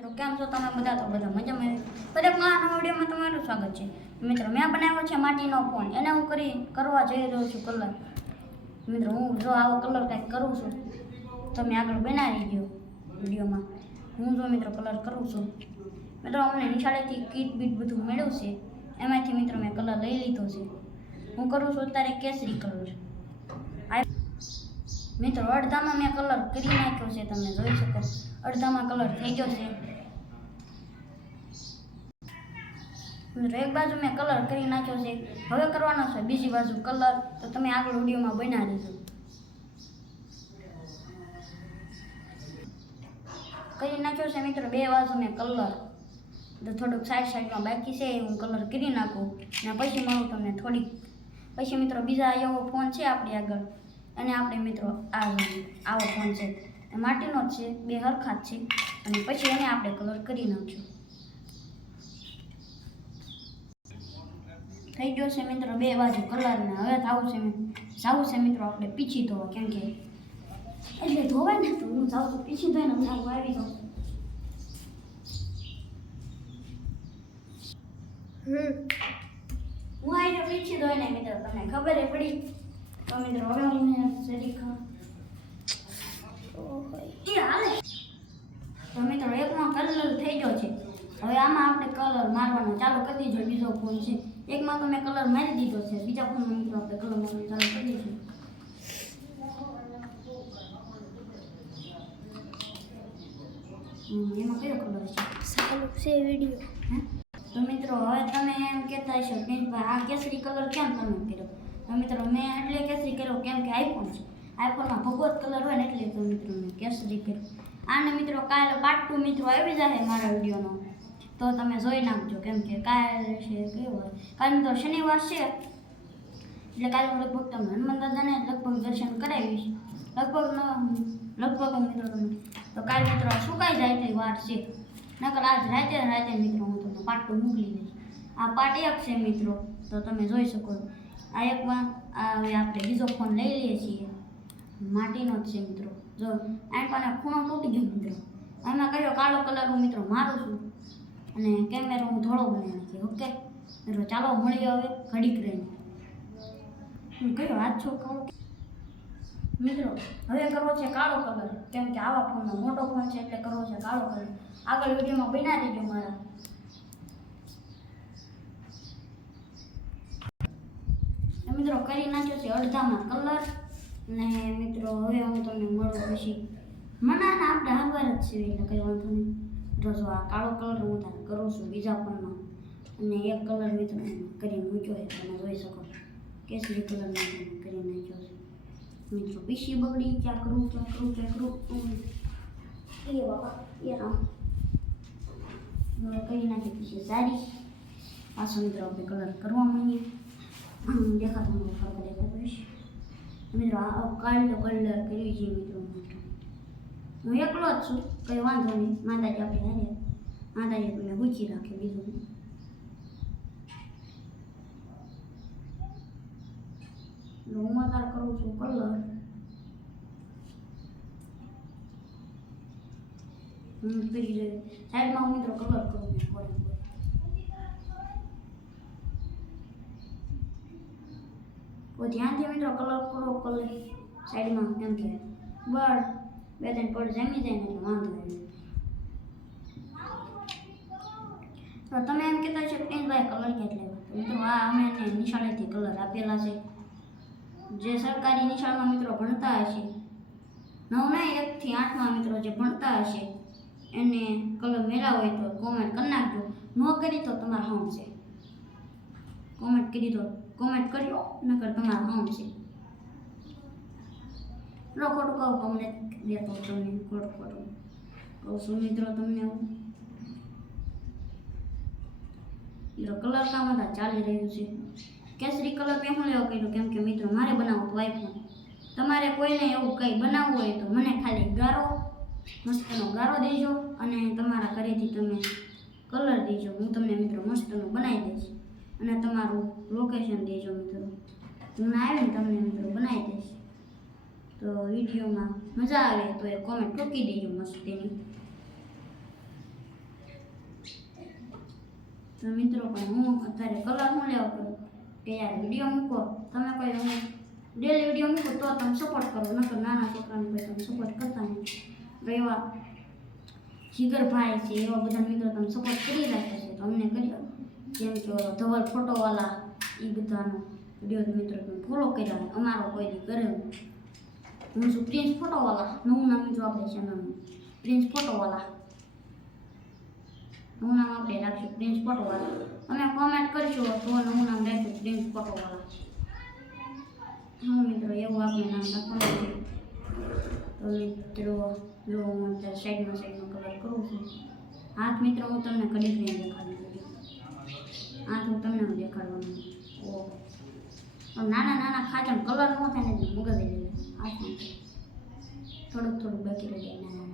મિત્રો કેમ છો તમે બધા? તો બધા મજામાં. દરેક નવા વિડીયોમાં તમારું સ્વાગત છે. મિત્રો મેં બનાવ્યો છે માટીનો ફોન. એને હું કરવા જઈ રહ્યો છું કલર. મિત્રો હું જો આવો કલર કંઈક કરું છું, તમે આગળ બનાવી ગયો વિડીયોમાં. હું જો મિત્રો કલર કરું છું. મિત્રો અમને નિશાળેથી કીટ બીટ બધું મેળવ્યું છે, એમાંથી મિત્રો મેં કલર લઈ લીધો છે. હું કરું છું અત્યારે કેસરી કલર. મિત્રો અડધામાં મેં કલર કરી નાખ્યો છે, તમે જોઈ શકો. અડધામાં કલર થઈ ગયો છે. મિત્રો એક બાજુ મેં કલર કરી નાખ્યો છે, હવે કરવાનો છે બીજી બાજુ કલર. તો તમે આગળ વિડીયોમાં બનાવી દેજો. કરી નાખ્યો છે મિત્રો બે બાજુ મેં કલર. તો થોડુંક સાઈડમાં બાકી છે, હું કલર કરી નાખું અને પછી મળું તમને થોડીક પછી. મિત્રો બીજા એવો ફોન છે આપણી આગળ, અને આપણે મિત્રો આવો ફોન છે, માટીનો જ છે, બે હરખા જ છે. અને પછી એને આપણે કલર કરી નાખશું. થઈ ગયો છે મિત્રો બે બાજુ કલરને. હવે જાવું છે મિત્રો આપણે પીછી ધોવા, કેમ કે એટલે ધોવાય ને તો હું જાઉં છું પીછી ધોઈને હું આવી જાઉં. હું આવી પીછી ધોઈને મિત્રો તમને ખબર પડી. તો મિત્રો હવે હું જરી તો મિત્રો એકમાં કલર થઈ ગયો છે. હવે આમાં આપણે કલર મારવાનો ચાલુ કરી દીધો. બીજો ફોન છે, એકમાં તો મેં કલર મારી દીધો છે, બીજા ફોનમાં મિત્રો આપણે કલર મારવાનું ચાલુ કરી દઈશું. એમાં કયો કલર છે? સારું છે વિડીયો. તો મિત્રો હવે તમે એમ કહેતા હશો કે આ કેસરી કલર કેમ તમે કર્યો? તો મિત્રો મેં એટલે કેસરી કર્યો કેમ કે આઈફોન છે, આઈફોનમાં ભગવત કલર હોય ને એટલે તો મિત્રો મેં કેસરી કર્યો. આને મિત્રો કાલે પાર્ટ 2 મિત્રો આવી જાય મારા વિડીયોનો, તો તમે જોઈ નાખજો. કેમ કે કાલે છે કયો વાર? કાલે તો શનિવાર છે, એટલે કાલે હું લગભગ તમને હનુમાન દાદાને લગભગ દર્શન કરાવીશ. લગભગ મિત્રો તમે તો કાલે મિત્રો સુકાઈ જાય તે વાર છે, નકર આજ રાતે મિત્રો હું તમને પાર્ટ 2 મોકલી દઈશ. આ પાર્ટ 1 છે મિત્રો, તો તમે જોઈ શકો. આ એકમાં હવે આપણે બીજો ફોન લઈ લઈએ છીએ, માટીનો જ છે મિત્રો. જો આ પણ ખૂણો તૂટી ગયો મિત્રો. એમાં કયો કાળો કલર હું મિત્રો મારું છું, અને કેમેરો હું ધોળો બનાવી નાખી. ઓકે મિત્રો ચાલો મળીએ હવે ઘડીક રહીને. કયો હાથ છો કાળો મિત્રો? હવે કરવો છે કાળો કલર, કેમ કે આવા ફોનનો મોટો ફોન છે એટલે કરવો છે કાળો કલર. આગળ વિડીયોમાં બનાવી દેજો મારા. મિત્રો કરી નાખ્યો છે અડધામાં કલર. ને મિત્રો હવે હું તમને મળું પછી. મનાના આપણે આગળ જ છે એટલે કંઈ વાંધો નહીં. જો આ કાળો કલર હું તમને કરું છું બીજા ફોનમાં, અને એક કલર મિત્રો કરીને મૂક્યો છે, તમે જોઈ શકો. કેસરી કલરનો કરી નાખ્યો છે મિત્રો. પીસી બગડી ક્યાં કરું એ બાબા એ રામ. કરી નાખી પીસી સારી. પાછો મિત્રો આપણે કલર કરવા માંડીએ. દેખાતો ફરક દેખાતો હશે મિત્રો. આ કાળો કલર કર્યું છે મિત્રો. હું એકલો જ છું, કંઈ વાંધો નહીં. માતાજી આપણે હારે, માતાજી તમને પૂછી રાખે બીજું. હું અત્યારે કરું છું કલર. કરી જોઈએ સાઈડમાં હું મિત્રો કલર કરું છું. ધ્યાનથી મિત્રો કલર કરો કલર સાઈડમાં, કેમ કે બળ બે ત્રણ પડ જમી જાય ને એટલે વાંધો આવે. તો તમે એમ કહેતા છો કે ભાઈ કલર ક્યાં લેવા? મિત્રો આ અમે નિશાળેથી કલર આપેલા છે. જે સરકારી નિશાળમાં મિત્રો ભણતા હશે, 9 થી 8માં મિત્રો જે ભણતા હશે એને કલર મેળા હોય તો કોમેન્ટ કરી નાખજો. ન કરી તો તમારા હોમ છે. કોમેન્ટ કર્યો નકર તમારા હોમ છે. ખોટું કહું અમને દેતો તમને ખોટું કહું છું મિત્રો તમને. હું કલર કામ હતા ચાલી રહ્યું છે. કેસરી કલર મેં હું લેવો કર્યો કેમ કે મિત્રો મારે બનાવવું તો આઈફોન. તમારે કોઈને એવું કંઈ બનાવવું હોય તો મને ખાલી મસ્તનો ગારો દેજો, અને તમારા ઘરેથી તમે કલર દેજો. હું તમને મિત્રો મસ્તનું બનાવી દઈશ, અને તમારું લોકેશન દેજો મિત્રો. હું આવીને તમને મિત્રો બનાવી દઈશ. તો વિડીયોમાં મજા આવે તો એ કોમેન્ટ ઠોકી દેજો મસ્તીની. તો મિત્રો પણ હું અત્યારે કલર હું લેવા કરું કે યાર વિડીયો મૂકો તમે કોઈ હું ડેલી વિડીયો મૂકો તો તમે સપોર્ટ કરો નકર નાના છોકરાને કોઈ તમે સપોર્ટ કરતા નથી. તો એવા જીગરભાઈ છે એવા બધા મિત્રો તમે સપોર્ટ કરી રાખ્યા છે તો અમને કર્યો જેમ કે ધવલ ફોટોવાલા એ બધાનો વિડીયો મિત્રો તમે ફોલો કર્યા અમારો કોઈ દી કરે હું છું પ્રિન્સ ફોટોવાલા નવું નામ મિત્રો આપણે ચેનલનું પ્રિન્સ ફોટોવાલા નવું નામ આપણે રાખ્યું પ્રિન્સ ફોટોવાલા તમે કોમેન્ટ કરશો તો નવું નામ રાખ્યું પ્રિન્સ ફોટોવાલા. હા મિત્રો એવું આપણે નામ રાખવાનું છે. તો મિત્રો જો હું અત્યારે સાઈડમાં કલર કરું છું. હાથ મિત્રો હું તમને કડી નહીં દેખાડી દઉં. હાથ હું તમને દેખાડવાનું. ઓહો નાના ખાચા કલર ન થાય ને મગજ લઈ લે હાથમાં થોડુંક બાકી રહી જાય નાના.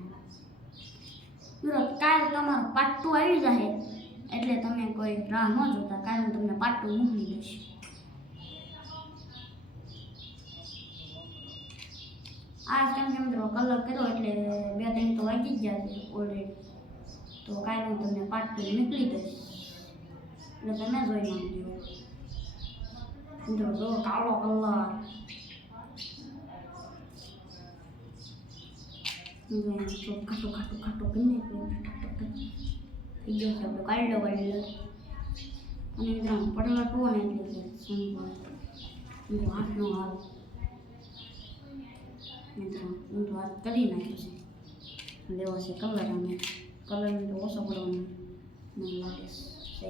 કાલ તમારો પાર્ટ 2 આવી જાય એટલે તમે કોઈ રાહ ન જોતા કાલ હું તમને પાર્ટ 2 મોકલી દઈશ. આ કેમ કે મિત્રો કલર કર્યો એટલે 2-3 તો વાગી જ ગયા છે ઓલરેડી. તો કાલ હું તમને પાર્ટ 2 મોકલી દઈશ એટલે તમે જોઈ નાખજો. મિત્રો જો કાળો કલર ખાટો કરીને થઈ ગયો છે આપણે કાઢલો અને મિત્રો પડલા ટો ને એટલે હાથનો હાલ મિત્રો હું તો હાથ કરી નાખ્યો છે લેવો છે કલર અમે કલર તો ઓછો પડવાનો મને લાગે છે.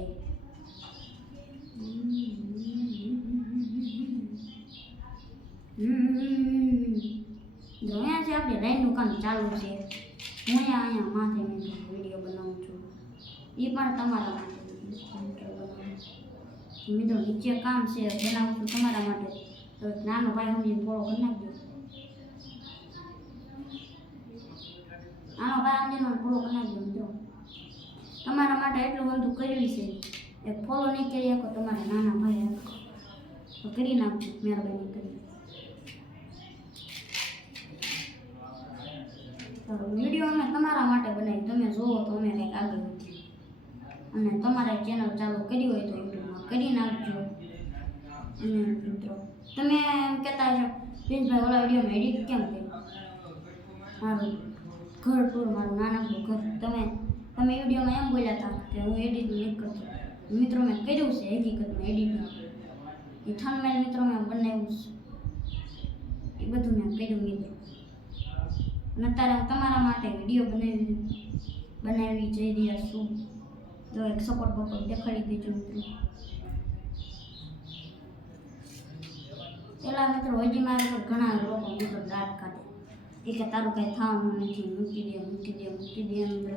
અહીંયા છે આપણે લાઈનનું કામ ચાલુ છે. હું અહીંયા માથે વિડીયો બનાવું છું એ પણ તમારા માટે મિત્રો નીચે કામ છે બનાવું છું તમારા માટે. તો નાનો ભાઈ સમજીને ફોલો કરી નાખજો. નાનો ભાઈ સમજીને ફોલો કરી નાખજો મિત્રો. તમારા માટે એટલું બધું કર્યું છે એ ફોલો નહીં કરી શકો તમારા નાના ભાઈ તો કરી નાખજો મહેરબાની કરી. વિડીયો અમે તમારા માટે બનાવી તમે જુઓ તો અમે કંઈક આગળ વધીએ અને તમારા ચેનલ ચાલુ કરી હોય તો યુટ્યુબમાં કરી નાખજો. અને મિત્રો તમે એમ કહેતા છો પ્રિન્સભાઈ ઓલા વિડીયોમાં એડિટ કેમ કર્યું મારું ઘર ટૂર મારું નાનકડું ઘર તમે વિડીયોમાં એમ બોલ્યા હતા કે હું એડિટ નહીં કરતો. મિત્રો મેં કર્યું છે હકીકતમાં એડિટિંગ એ થંબનેલ મિત્રો મેં બનાવ્યું છે એ બધું મેં કર્યું મિત્રો. અને અત્યારે હું તમારા માટે વિડીયો બનાવી જઈ રહ્યા છું. જો એક સપોર્ટ દેખાડી દેજો મિત્રો. પેલા મિત્રો હજી મારા પર ઘણા લોકો મિત્રો દાંત કાઢે એ કે તારું કંઈ થવાનું નથી મૂકી દે મિત્રો.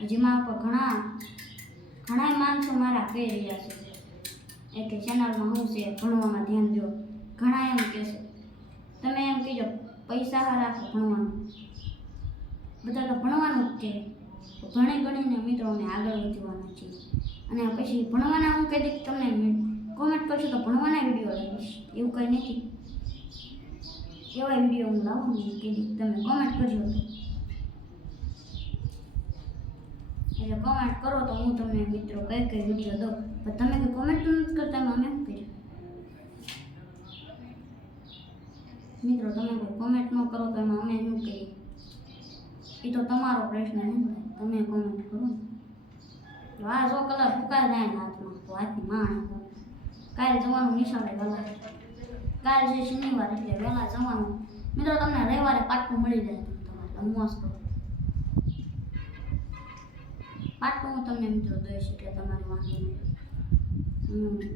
હજી મારા પર ઘણા માણસો મારા કહી રહ્યા છે એ કે ચેનલમાં શું છે ભણવામાં ધ્યાન દો. ઘણા એમ કહેશે તમે એમ કહેજો પૈસા રાખો ભણવાનું બધા તો ભણવાનું જ છે. ભણી ગણીને મિત્રો અમે આગળ વધવાના છીએ અને પછી ભણવાના હું કહી દઈશ તમને કોમેન્ટ કરશો તો ભણવાના વિડીયો લાવીશ એવું કંઈ નથી. એવા વિડીયો હું લાવું ને કહી દઈશ તમે કોમેન્ટ કરજો તો એટલે કોમેન્ટ કરો તો હું તમને મિત્રો કઈ વિડીયો દઉં. પણ તમે કોઈ કોમેન્ટ નથી કરતા અમે શું કર્યું મિત્રો. તમે કોઈ કોમેન્ટ ન કરો તો એમાં અમે શું કહીએ એ તો તમારો પ્રશ્ન છે ને તમે કોમેન્ટ કરો. આ જો કલર ફૂંકાઈ જાય ને હાથમાં તો હાથની માણ કાલે જવાનું નિશાળે વહેલા. કાલે છે શનિવાર એટલે વહેલા જવાનું મિત્રો. તમને રવિવારે પાટું મળી જાય તમારે મસ્ત પાટું હું તમને મિત્રો દઈશ એટલે તમારે વાંધો નહીં.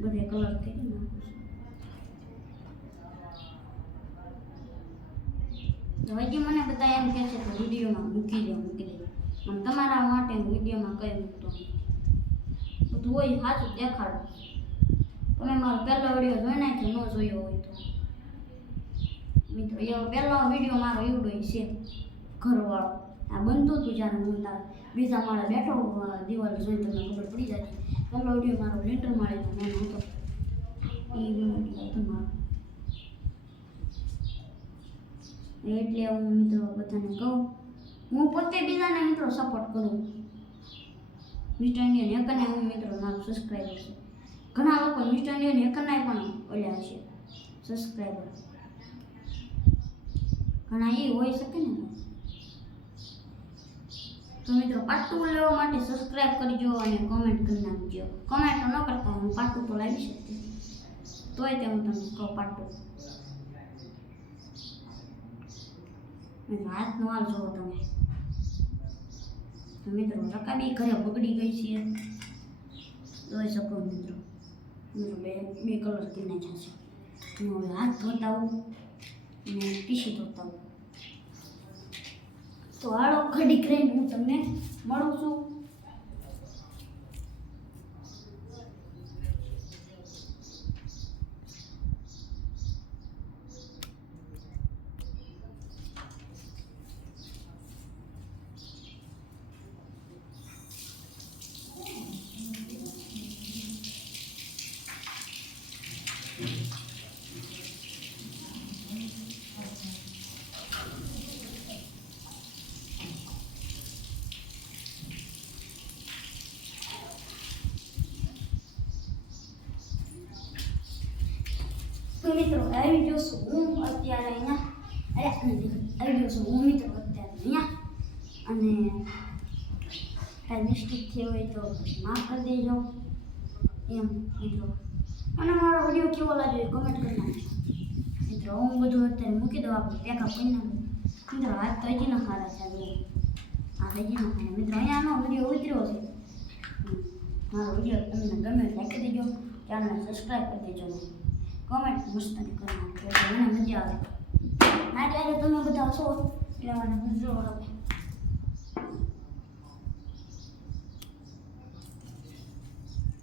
બધે કલર કરી નાખું છું. હજી મને બધા એમ કહે છે કે વિડીયોમાં મૂકી દે પણ તમારા માટે વિડીયોમાં કંઈ મૂકતો બધું હોય સાચું દેખાડો. તમે મારો પહેલો વિડીયો જોઈ નાખ્યો ન જોયો હોય તો મિત્રો એવો પહેલો વિડીયો મારો એવડો છે ઘરવાળો આ બનતું હતું જ્યારે હું બીજા માળે બેઠો દિવાલ જોઈને તમને ખબર પડી જાય. પહેલો વિડીયો મારો લેટર માળેનો નાનો હતો એ હતો મારો. એટલે હું મિત્રો બધાને કહું હું પોતે બીજાને મિત્રો સપોર્ટ કરું મિસ્ટર ઇન્ડિયન એકને હું મિત્રો મારું સબસ્ક્રાઈબર છે. ઘણા લોકો મિસ્ટર ઇન્ડિયન એકના પણ ઓલ્યા છે સબસ્ક્રાઈબર. ઘણા એ હોઈ શકે ને. તો મિત્રો પાર્ટ 2 લેવા માટે સબસ્ક્રાઇબ કરજો અને કોમેન્ટ કરી નાખજો. કોમેન્ટ ન કરતા હું પાર્ટ 2 તો લાવી શકતી, તોય તે હું તમને કહું પાર્ટ 2. હાથનો હાલ જોવો તમે. તો મિત્રો રકાબી ઘરે બગડી ગઈ છે, જોઈ શકો મિત્રો. બે કલર કરી નાખ્યા છે. હું હવે હાથ ધોતા આવું અને પીસી ધોતા આવું. તો હાલો ઘડીક રહીને હું તમને મળું છું. તો મિત્રો આવી ગયો છું હું અત્યારે અહીંયા. આવી ગયો છું હું મિત્રો અત્યારે અહીંયા. અને કાંઈ મિસ્ટેક થઈ હોય તો માફ કરી દેજો એમ મિત્રો. અને મારો વિડીયો કેવો લાગ્યો એ કમેન્ટ કરી નાખજો મિત્રો. હું બધું અત્યારે મૂકી દઉં, આપણે પેકઅપ કરી નાખું મિત્રો. હાથ તો હજી ન સારા ચાલે, હા હજી ન ખાય મિત્રો. અહીંયાનો વિડીયો ઉતર્યો છે. મારો વિડીયો તમને ગમે લાઈક કરી દેજો, ચેનલને સબસ્ક્રાઈબ કરી દેજો, કોમેન્ટ મસ્ત કરી નાખજો, મને મજા આવે. આજે તમે બધા છો એટલે મને મજા આવે.